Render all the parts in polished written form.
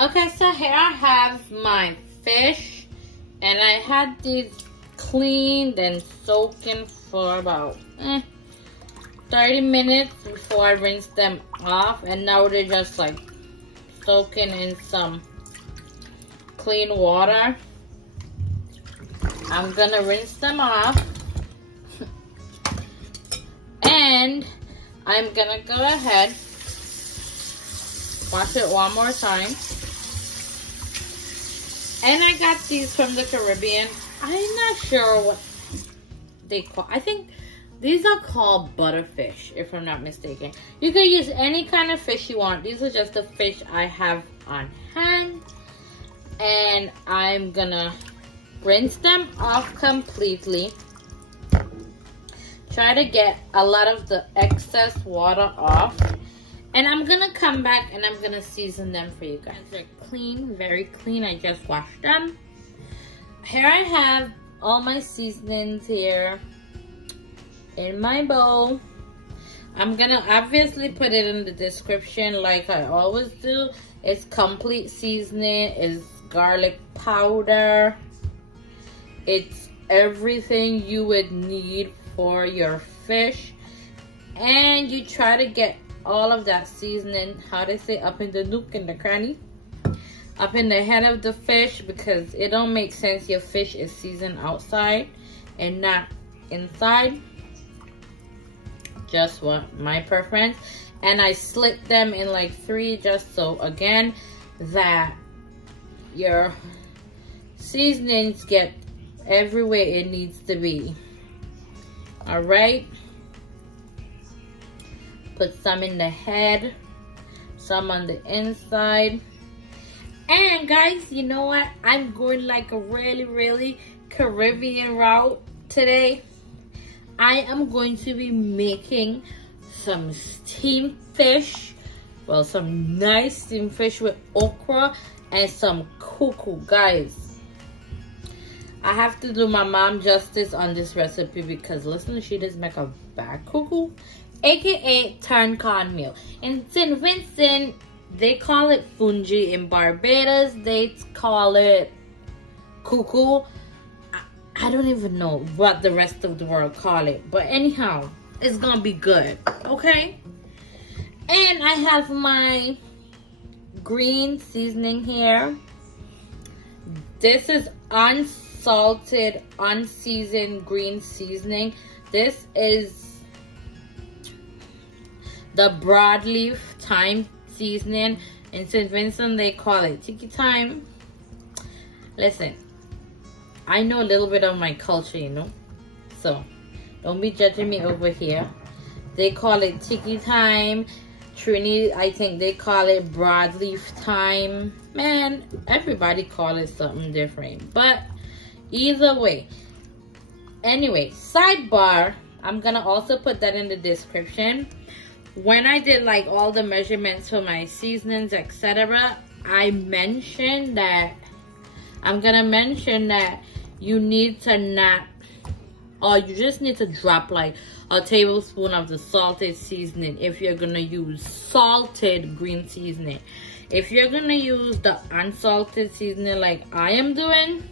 Okay, so here I have my fish, and I had these cleaned and soaking for about 30 minutes before I rinsed them off, and now they're just like soaking in some clean water. I'm gonna rinse them off, and I'm gonna go ahead, wash it one more time. And I got these from the Caribbean. I'm not sure what they call. I think these are called butterfish, if I'm not mistaken. You can use any kind of fish you want. These are just the fish I have on hand. And I'm gonna rinse them off completely. Try to get a lot of the excess water off. And I'm gonna come back and I'm gonna season them for you guys. They're clean, very clean. I just washed them. Here I have all my seasonings here in my bowl. I'm gonna obviously put it in the description like I always do. It's complete seasoning, it's garlic powder, it's everything you would need for your fish. And you try to get all of that seasoning, how they say, up in the nook and the cranny, up in the head of the fish, because it don't make sense your fish is seasoned outside and not inside. Just what my preference. And I slit them in like 3, just so again that your seasonings get everywhere it needs to be. All right, put some in the head, some on the inside. And guys, you know what, I'm going like a really Caribbean route today. I am going to be making some steamed fish. Well, some nice steamed fish with okra and some Coucou. Guys, I have to do my mom justice on this recipe because listen, she does make a bad Coucou, aka turned cornmeal. In St. Vincent, they call it Fungee. In Barbados, they call it Coucou. I don't even know what the rest of the world call it, but anyhow, it's gonna be good, okay? And I have my green seasoning here. This is unsalted, unseasoned green seasoning. This is the broadleaf thyme seasoning. In St. Vincent, they call it tiki thyme. Listen, I know a little bit of my culture, you know, so don't be judging me over here. They call it tiki thyme. Trini, I think they call it broadleaf thyme. Man, everybody call it something different, but either way. Anyway, sidebar, I'm gonna also put that in the description. When I did like all the measurements for my seasonings, etc., I mentioned that I'm gonna mention that you need to not, or you just need to drop like a tablespoon of the salted seasoning if you're gonna use salted green seasoning. If you're gonna use the unsalted seasoning like I am doing,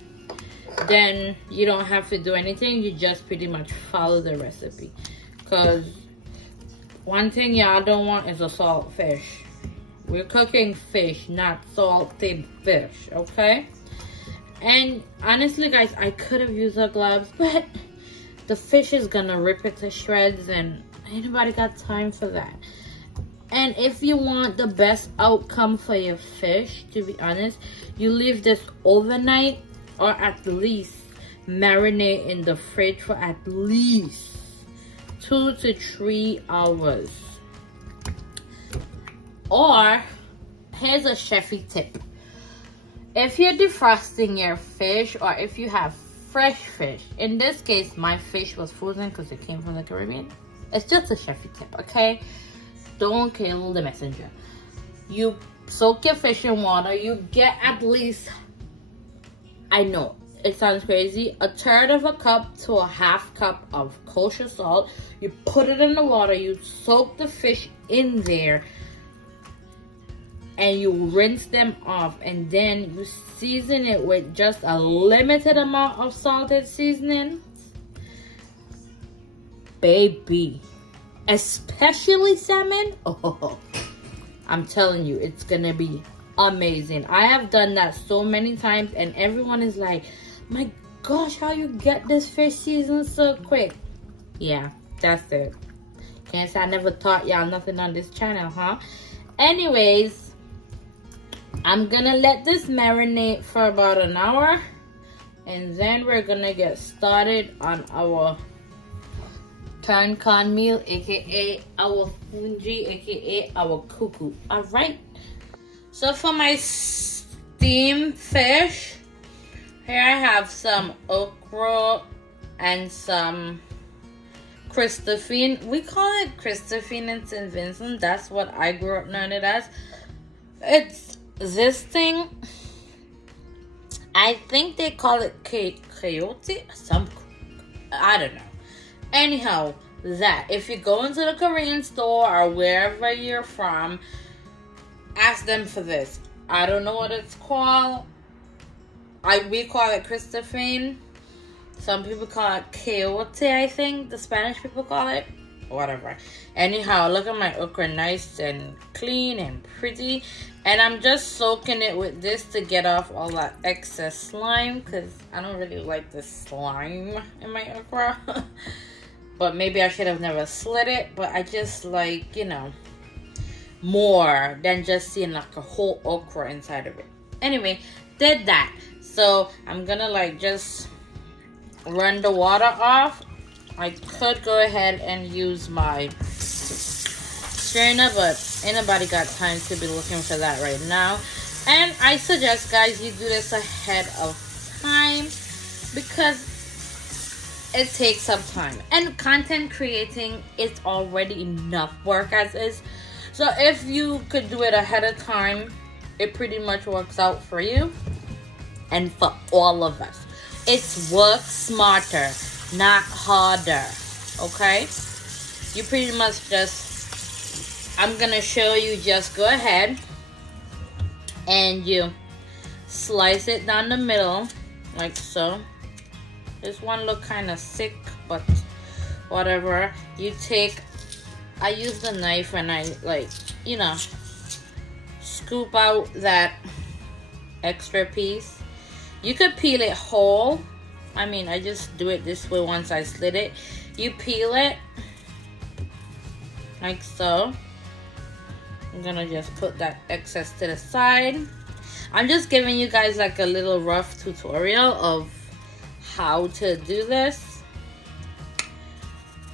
then you don't have to do anything. You just pretty much follow the recipe. Because one thing y'all don't want is a salt fish. We're cooking fish, not salted fish, okay? And honestly, guys, I could have used the gloves, but the fish is gonna rip it to shreds, and anybody got time for that? And if you want the best outcome for your fish, to be honest, you leave this overnight, or at least marinate in the fridge for at least 2 to 3 hours. Or, here's a chefy tip. If you're defrosting your fish, or if you have fresh fish, in this case, my fish was frozen because it came from the Caribbean. It's just a chefy tip, okay? Don't kill the messenger. You soak your fish in water. You get at least, I know, it sounds crazy, 1/3 of a cup to a 1/2 cup of kosher salt. You put it in the water. You soak the fish in there. and you rinse them off, and then you season it with just a limited amount of salted seasoning. Baby, especially salmon, oh, I'm telling you, it's gonna be amazing. I have done that so many times, and everyone is like, my gosh, how you get this fish seasoned so quick? Yeah, that's it. Can't say I never taught y'all nothing on this channel, huh? Anyways, I'm gonna let this marinate for about an hour, and then we're gonna get started on our turned cornmeal, aka our Fungee, aka our Coucou. All right. So for my steamed fish, here I have some okra and some Christophine. We call it Christophine in St. Vincent. That's what I grew up knowing it as. It's this thing. I think they call it coyote. I don't know. Anyhow, that if you go into the Korean store or wherever you're from, ask them for this. I don't know what it's called. We call it Christophine. Some people call it coyote, I think. The Spanish people call it. Whatever. Anyhow, look at my okra, nice and clean and pretty. And I'm just soaking it with this to get off all that excess slime, because I don't really like the slime in my okra. But maybe I should have never slit it. But I just like, you know, more than just seeing like a whole okra inside of it. Anyway, did that. So I'm gonna like just run the water off. I could go ahead and use my strainer, but ain't nobody got time to be looking for that right now. And I suggest, guys, you do this ahead of time because it takes some time. And content creating is already enough work as is. So if you could do it ahead of time, it pretty much works out for you and for all of us. It's work smarter, not harder, okay? You pretty much just, I'm gonna show you, just go ahead and you slice it down the middle, like so. This one look kind of sick, but whatever. You take, I use the knife and I like, you know, scoop out that extra piece. You could peel it whole. I mean, I just do it this way once I slit it. You peel it like so. I'm gonna just put that excess to the side. I'm just giving you guys like a little rough tutorial of how to do this.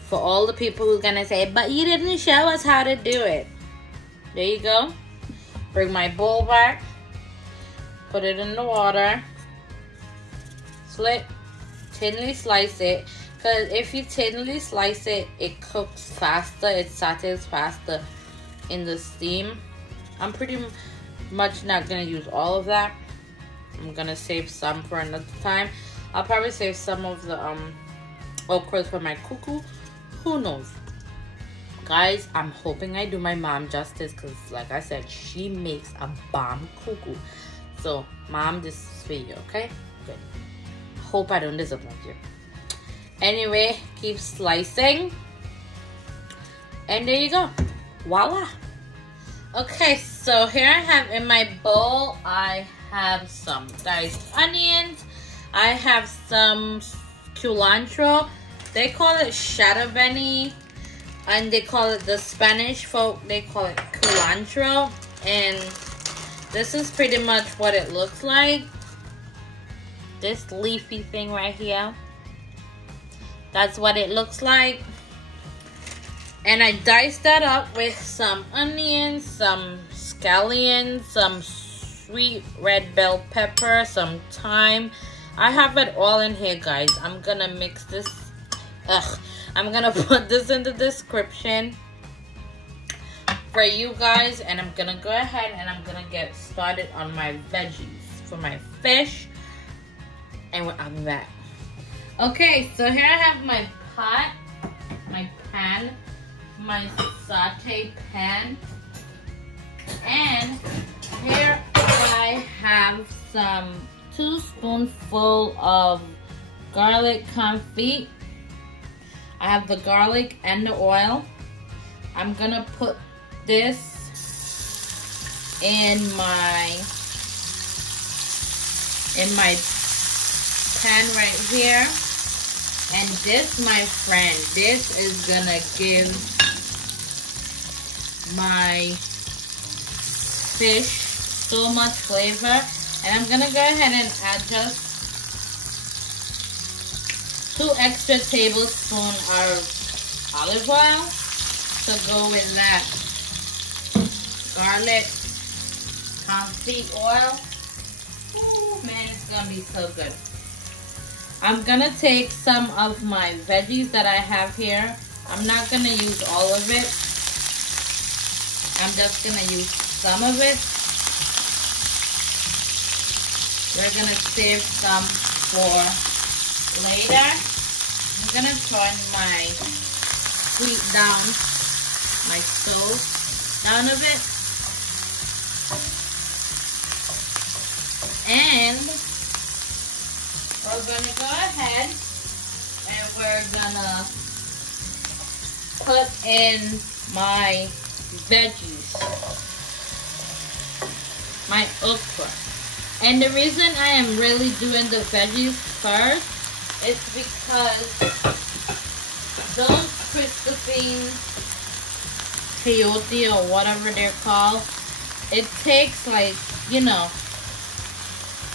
For all the people who are gonna say, but you didn't show us how to do it. There you go. Bring my bowl back. Put it in the water. Slit, thinly slice it, because if you thinly slice it, it cooks faster, it sautés faster in the steam. I'm pretty much not going to use all of that. I'm going to save some for another time. I'll probably save some of the okras for my Coucou. Who knows? Guys, I'm hoping I do my mom justice, because like I said, she makes a bomb Coucou. So, mom, this is for you, okay? Good. Hope I don't disappoint you. Anyway, keep slicing. And there you go. Voila. Okay, so here I have in my bowl, I have some diced onions. I have some cilantro. They call it shadabeni. And they call it, the Spanish folk, they call it cilantro. And this is pretty much what it looks like. This leafy thing right here. That's what it looks like. And I diced that up with some onions, some scallions, some sweet red bell pepper, some thyme. I have it all in here, guys. I'm gonna mix this. I'm gonna put this in the description for you guys. And I'm gonna go ahead and I'm gonna get started on my veggies for my fish. And I'll be back. Okay, so here I have my pot, my pan, my saute pan. And here I have some 2 spoonfuls of garlic confit. I have the garlic and the oil. I'm gonna put this in my pan right here. And this, my friend, this is gonna give my fish so much flavor. And I'm gonna go ahead and add just 2 extra tablespoons of olive oil to go with that garlic confit oil. Ooh, man, it's gonna be so good. I'm gonna take some of my veggies that I have here. I'm not gonna use all of it. I'm just gonna use some of it. We're gonna save some for later. I'm gonna turn my heat down, my stove down a bit. And we're gonna go ahead and we're gonna put in my veggies, my okra. And the reason I am really doing the veggies first is because those Christophine peyote or whatever they're called, it takes like, you know,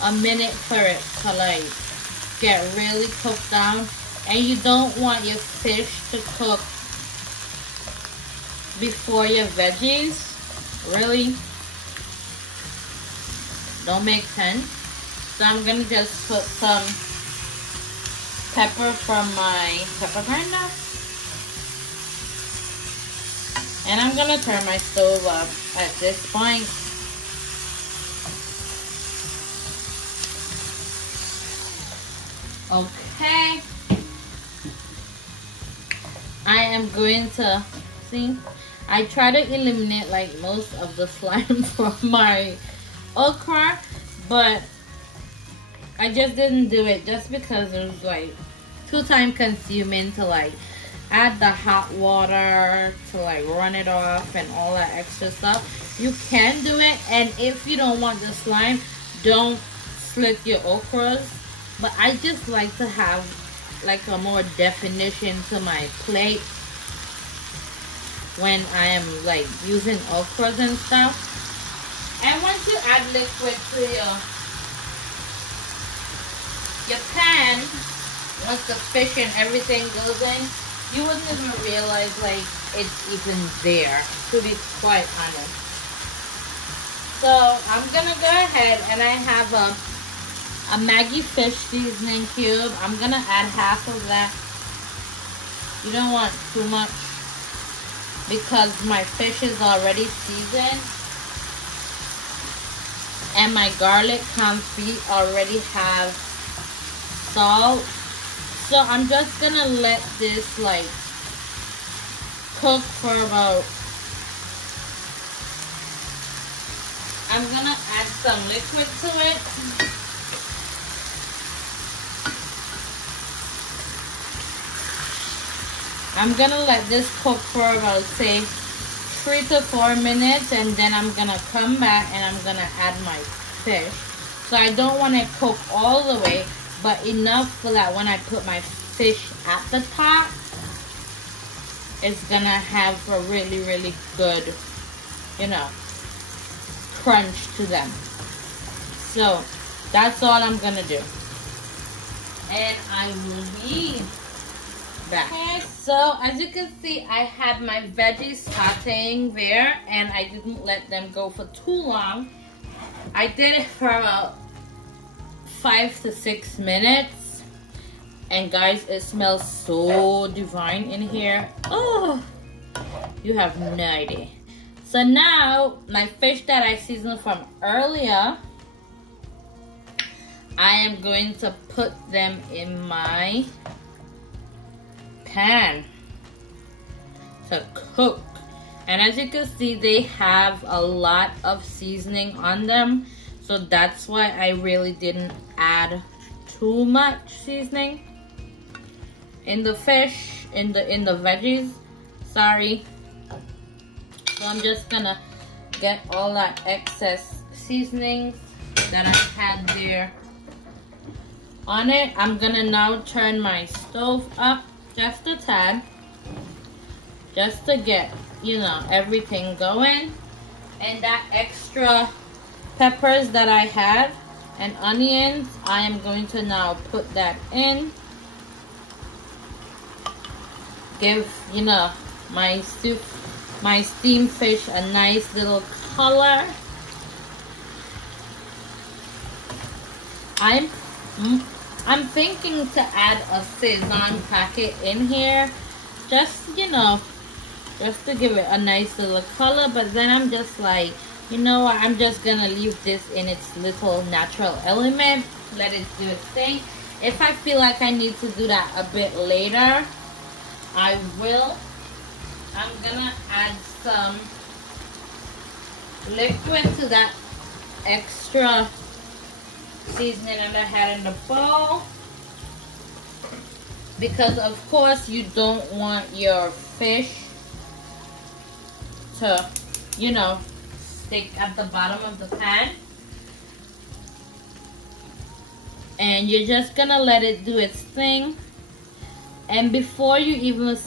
a minute for it to like get really cooked down, and you don't want your fish to cook before your veggies. Really don't make sense. So I'm gonna just put some pepper from my pepper grinder, and I'm gonna turn my stove up at this point. Okay, I am going to see. I try to eliminate like most of the slime from my okra, but I just didn't do it just because it was like too time consuming to like add the hot water to like run it off and all that extra stuff. You can do it, and if you don't want the slime, don't slit your okras. But I just like to have like a more definition to my plate when I am like using okras and stuff. And once you add liquid to your pan, once the fish and everything goes in, you wouldn't even realize like it's even there, to be quite honest. So I'm gonna go ahead, and I have a Maggi fish seasoning cube. I'm gonna add half of that. You don't want too much because my fish is already seasoned, and my garlic confit already have salt. So I'm just gonna let this like cook for about, I'm gonna add some liquid to it. I'm gonna let this cook for about, say, 3 to 4 minutes, and then I'm gonna come back and I'm gonna add my fish. So I don't want it cook all the way, but enough so that when I put my fish at the top, it's gonna have a really, really good, you know, crunch to them. So that's all I'm gonna do. And I will be back. Okay, so as you can see, I had my veggies sauteing there, and I didn't let them go for too long. I did it for about 5 to 6 minutes, and guys, it smells so divine in here. Oh, you have no idea. So now my fish that I seasoned from earlier, I am going to put them in my pan to cook. And as you can see, they have a lot of seasoning on them. So that's why I really didn't add too much seasoning in the fish, in the veggies. Sorry. So I'm just gonna get all that excess seasonings that I had there on it. I'm gonna now turn my stove up just a tad, just to get, you know, everything going. And that extra peppers that I had and onions, I am going to now put that in. Give, you know, my soup, my steamed fish a nice little color. I'm thinking to add a Saison packet in here, just, you know, just to give it a nice little color. But then I'm just like, you know what, I'm just gonna leave this in its little natural element, let it do its thing. If I feel like I need to do that a bit later, I will. I'm gonna add some liquid to that extra seasoning that I had in the bowl, because of course you don't want your fish to, you know, stick at the bottom of the pan. And you're just gonna let it do its thing. And before you even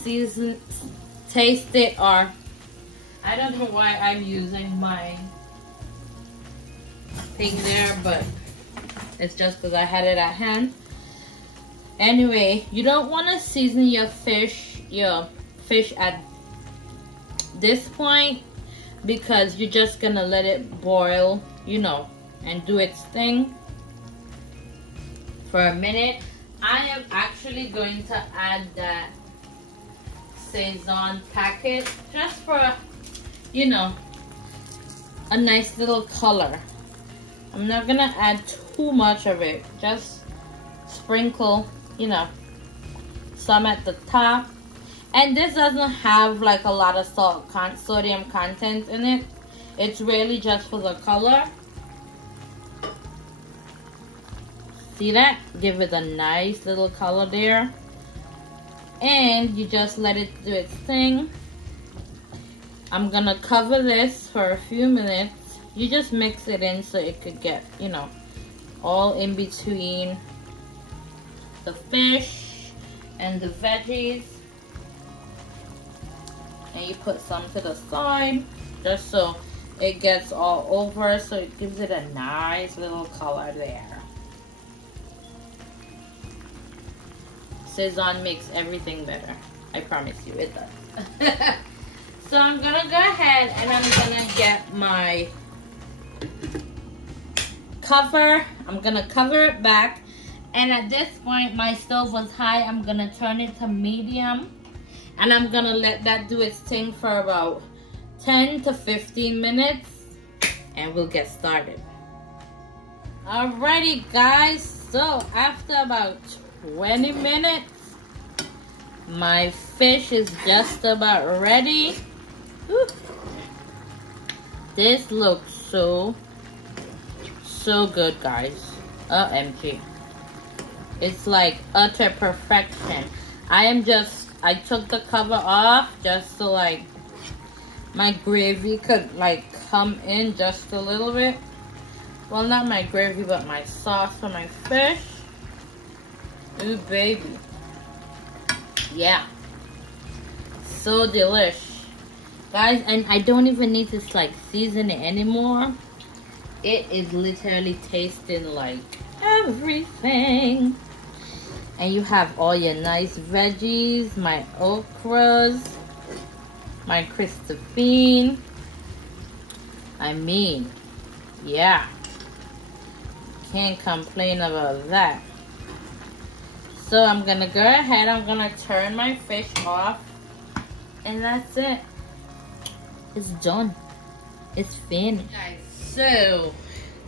taste it, or I don't know why I'm using my thing there, but it's just because I had it at hand. Anyway, you don't want to season your fish at this point, because you're just gonna let it boil, you know, and do its thing for a minute. I am actually going to add that Saison packet just for, you know, a nice little color. I'm not gonna add too much of it, just sprinkle, you know, some at the top. And this doesn't have like a lot of sodium content in it. It's really just for the color. See that? Give it a nice little color there. And you just let it do its thing. I'm gonna cover this for a few minutes. You just mix it in so it could get, you know, all in between the fish and the veggies. And you put some to the side just so it gets all over, so it gives it a nice little color there. Saison makes everything better. I promise you, it does. So I'm gonna go ahead and I'm gonna get my cover. I'm gonna cover it back. And at this point, my stove was high. I'm gonna turn it to medium. And I'm gonna let that do its thing for about 10 to 15 minutes. And we'll get started. Alrighty guys, so after about 20 minutes, my fish is just about ready. Whew. This looks so good, guys. OMG. It's like utter perfection. I took the cover off just so like my gravy could like come in just a little bit. Well, not my gravy, but my sauce for my fish. Ooh, baby. Yeah. So delish. Guys, and I don't even need to like season it anymore. It is literally tasting like everything. And you have all your nice veggies, my okras, my Christophine. I mean, yeah. Can't complain about that. So I'm gonna go ahead, I'm gonna turn my fish off, and that's it. It's done. It's finished. Guys, so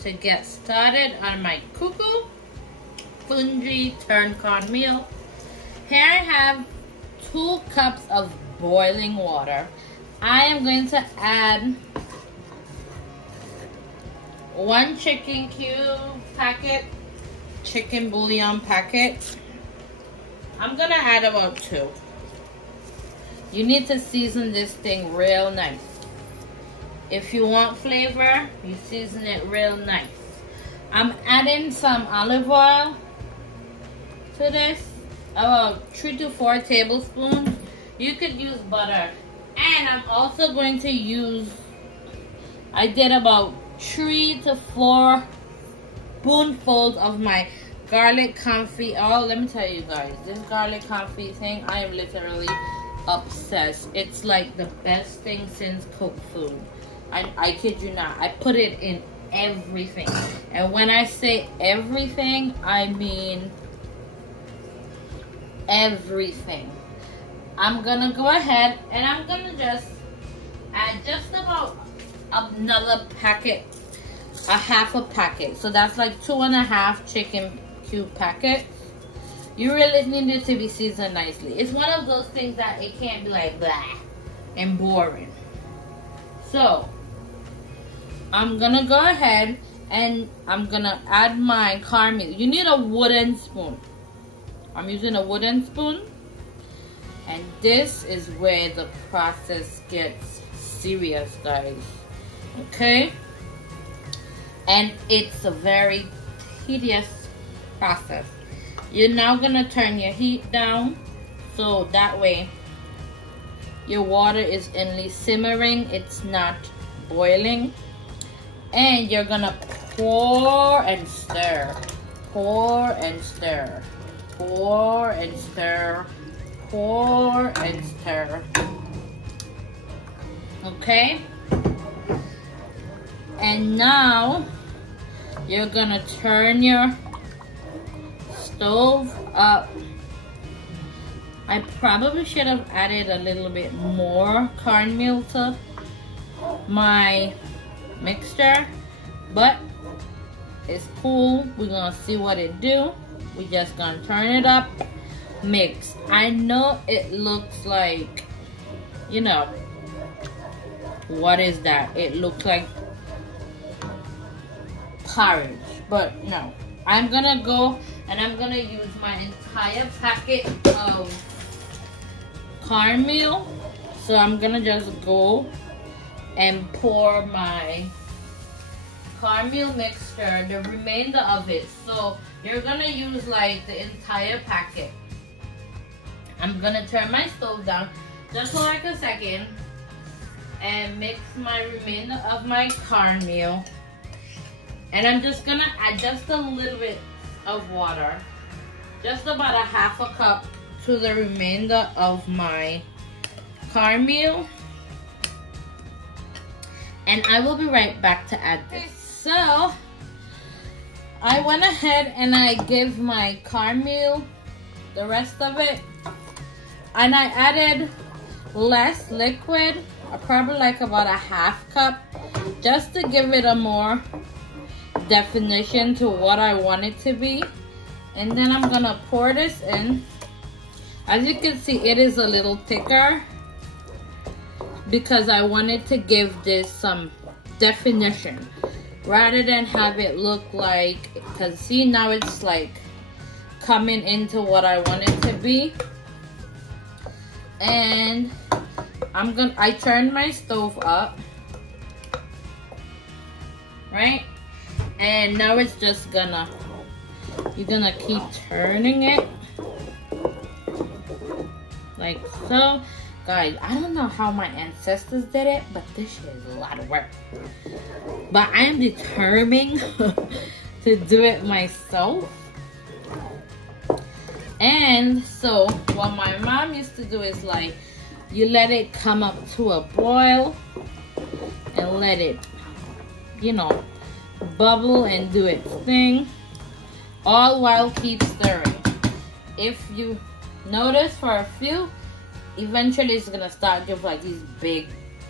to get started on my Coucou Fungee turned cornmeal, here I have 2 cups of boiling water. I am going to add 1 chicken cube packet, chicken bouillon packet. I'm gonna add about 2. You need to season this thing real nice. If you want flavor, you season it real nice. I'm adding some olive oil to this, about 3 to 4 tablespoons. You could use butter. And I'm also going to use, I did about 3 to 4 spoonfuls of my garlic confit. Oh, let me tell you guys, this garlic confit thing, I am literally obsessed. It's like the best thing since cooked food. I kid you not. I put it in everything. And when I say everything, I mean everything. I'm gonna go ahead and I'm gonna just add just about another packet, a half a packet. So that's like 2.5 chicken cube packets. You really need it to be seasoned nicely. It's one of those things that it can't be like blah and boring. So I'm gonna go ahead and I'm gonna add my cornmeal. You need a wooden spoon. I'm using a wooden spoon. And this is where the process gets serious, guys. Okay? And it's a very tedious process. You're now gonna turn your heat down so that way your water is only simmering, it's not boiling. And you're gonna pour and stir, pour and stir, pour and stir, pour and stir. Okay? And now you're gonna turn your stove up. I probably should have added a little bit more cornmeal to my mixture, but it's cool. We're gonna see what it do. We're just gonna turn it up, mix. I know it looks like, you know, what is that? It looks like porridge, but no. I'm gonna go and I'm gonna use my entire packet of cornmeal. So I'm gonna just go and pour my cornmeal mixture, the remainder of it. So you're gonna use like the entire packet. I'm gonna turn my stove down just for like a second and mix my remainder of my cornmeal. And I'm just gonna add just a little bit of water, just about a half a cup to the remainder of my cornmeal. And I will be right back to add this. So I went ahead and I gave my cornmeal the rest of it, and I added less liquid, probably like about a half cup, just to give it a more definition to what I want it to be. And then I'm gonna pour this in. As you can see, it is a little thicker because I wanted to give this some definition rather than have it look like, because see, now it's like coming into what I want it to be. And I turned my stove up, right? And now it's just gonna, you're gonna keep turning it like so. Guys, I don't know how my ancestors did it, but this shit is a lot of work. But I am determined to do it myself. And so what my mom used to do is like, you let it come up to a boil and let it, you know, bubble and do its thing, all while keep stirring. If you notice, for a few, eventually it's gonna start give like these big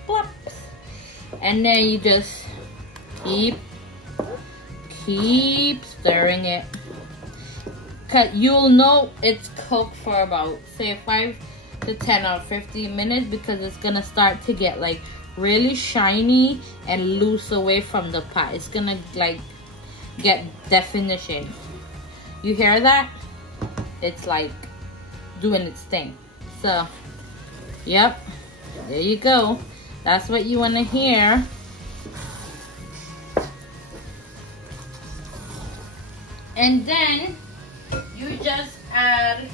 plops, and then you just keep stirring it. Cause you'll know it's cooked for about, say, to 10 or 15 minutes because it's gonna start to get like really shiny and loose away from the pot. It's gonna like get definition. You hear that? It's like doing its thing. So, yep, there you go. That's what you want to hear. And then you just add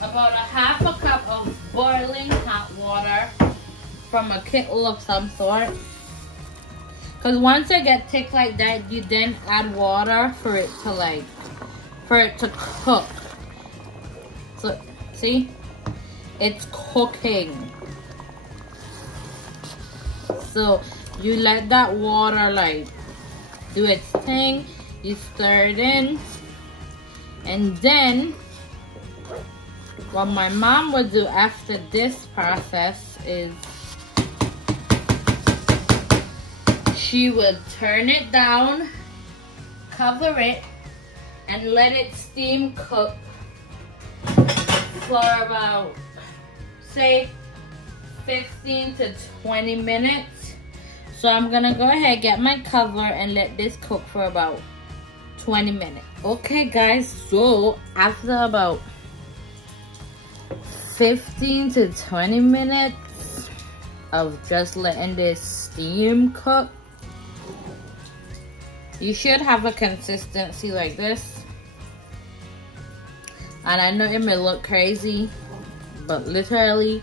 about a half a cup of boiling hot water from a kettle of some sort. Because once it gets thick like that, you then add water for it to cook. So, see? It's cooking. So, you let that water like do its thing. You stir it in. And then, what my mom would do after this process is she would turn it down, cover it, and let it steam cook for about, say, 15 to 20 minutes. So I'm gonna go ahead, get my cover, and let this cook for about 20 minutes. Okay guys, so after about 15 to 20 minutes of just letting this steam cook, you should have a consistency like this. And I know it may look crazy, but literally,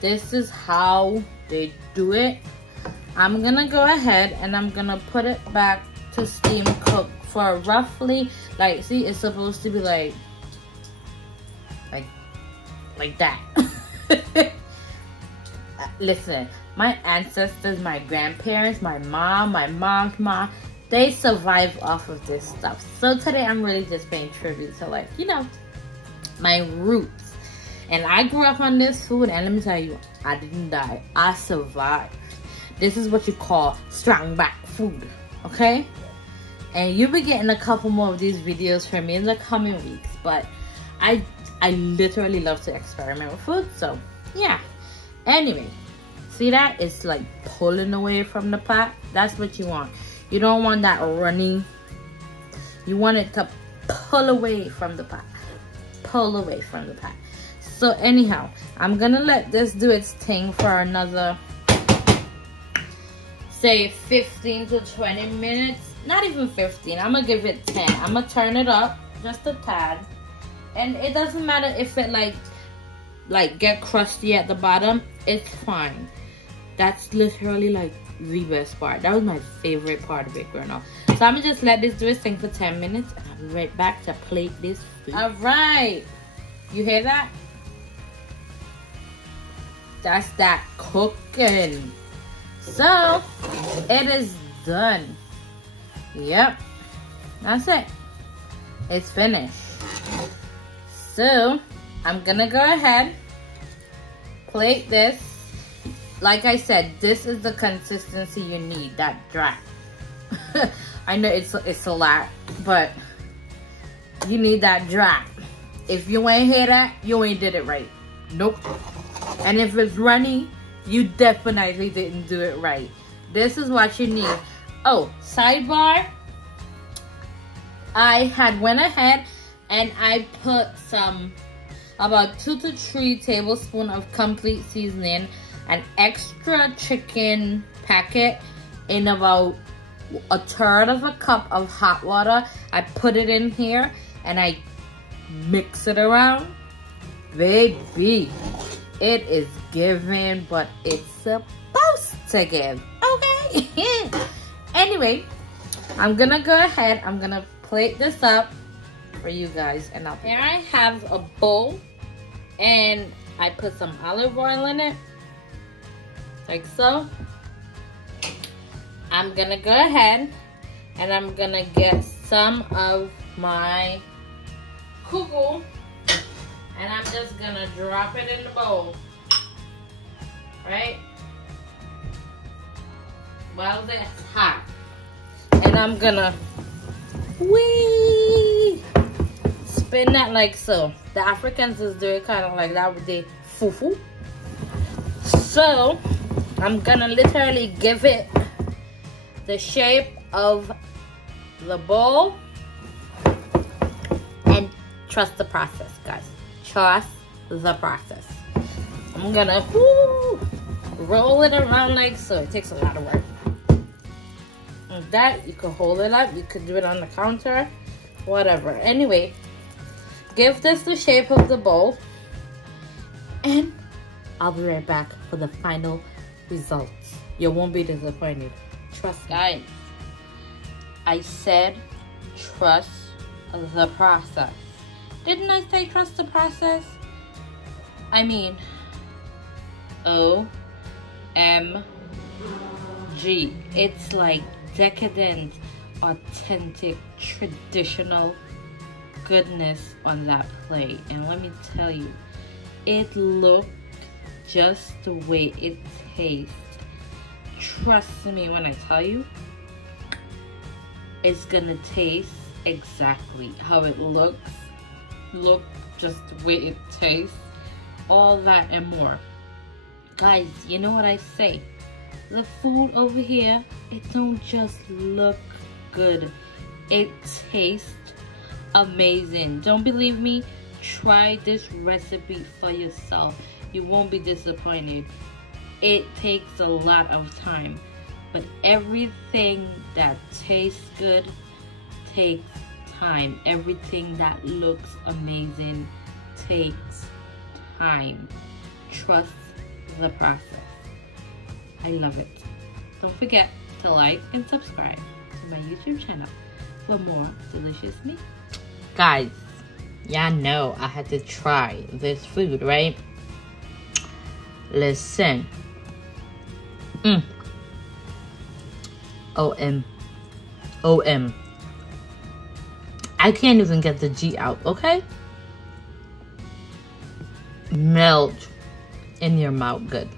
this is how they do it. I'm gonna go ahead and I'm gonna put it back to steam cook for roughly, like, see, it's supposed to be like that. Listen, my ancestors, my grandparents, my mom's mom, they survived off of this stuff. So today I'm really just paying tribute to, like, you know, my roots. And I grew up on this food, and let me tell you, I didn't die. I survived. This is what you call strong back food, okay? And you'll be getting a couple more of these videos from me in the coming weeks. But I literally love to experiment with food, so yeah. Anyway, see that? It's like pulling away from the pot. That's what you want. You don't want that running. You want it to pull away from the pot. Pull away from the pot. So anyhow, I'm gonna let this do its thing for another, say, 15 to 20 minutes. Not even 15, I'm gonna give it 10. I'm gonna turn it up just a tad. And it doesn't matter if it like get crusty at the bottom, it's fine. That's literally like the best part. That was my favorite part of it growing up. So I'm gonna just let this do its thing for 10 minutes, and I'll be right back to plate this food. All right, you hear that? That's that cooking. So it is done. Yep, that's it. It's finished. So I'm gonna go ahead, plate this. Like I said, this is the consistency you need, that dry. I know it's a lot, but you need that dry. If you ain't hear that, you ain't did it right. Nope. And if it's runny, you definitely didn't do it right. This is what you need. Oh, sidebar. I had went ahead and I put about 2 to 3 tablespoons of complete seasoning, an extra chicken packet in about 1/3 of a cup of hot water. I put it in here and I mix it around. Baby, it is giving what it's supposed to give, okay? Anyway, I'm gonna go ahead, I'm gonna plate this up for you guys, and here I have a bowl, and I put some olive oil in it, like so. I'm gonna go ahead and I'm gonna get some of my Coucou, and I'm just gonna drop it in the bowl, right? While it's hot, and I'm gonna spin that like so. The Africans is doing kind of like that with the fufu. So I'm gonna literally give it the shape of the bowl, and trust the process, guys. Trust the process. I'm gonna roll it around like so. It takes a lot of work. Like that, you can hold it up. You could do it on the counter, whatever. Anyway, give this the shape of the bowl, and I'll be right back for the final results. You won't be disappointed. Trust, guys. I said trust the process. Didn't I say trust the process? I mean, OMG. It's like decadent, authentic, traditional goodness on that plate. And let me tell you, it looked just the way it tastes. Trust me when I tell you, it's gonna taste exactly how it looks. Look just the way it tastes. All that and more. Guys, you know what I say? The food over here, it don't just look good. It tastes amazing. Don't believe me? Try this recipe for yourself. You won't be disappointed. It takes a lot of time, but everything that tastes good takes time. Everything that looks amazing takes time. Trust the process. I love it. Don't forget to like and subscribe to my YouTube channel for more delicious meat. Guys, y'all know I had to try this food, right? Listen. OM. I can't even get the G out, okay? Melt in your mouth good.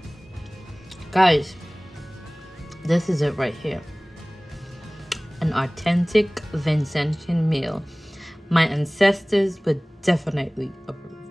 Guys, this is it right here. An authentic Vincentian meal. My ancestors would definitely approve.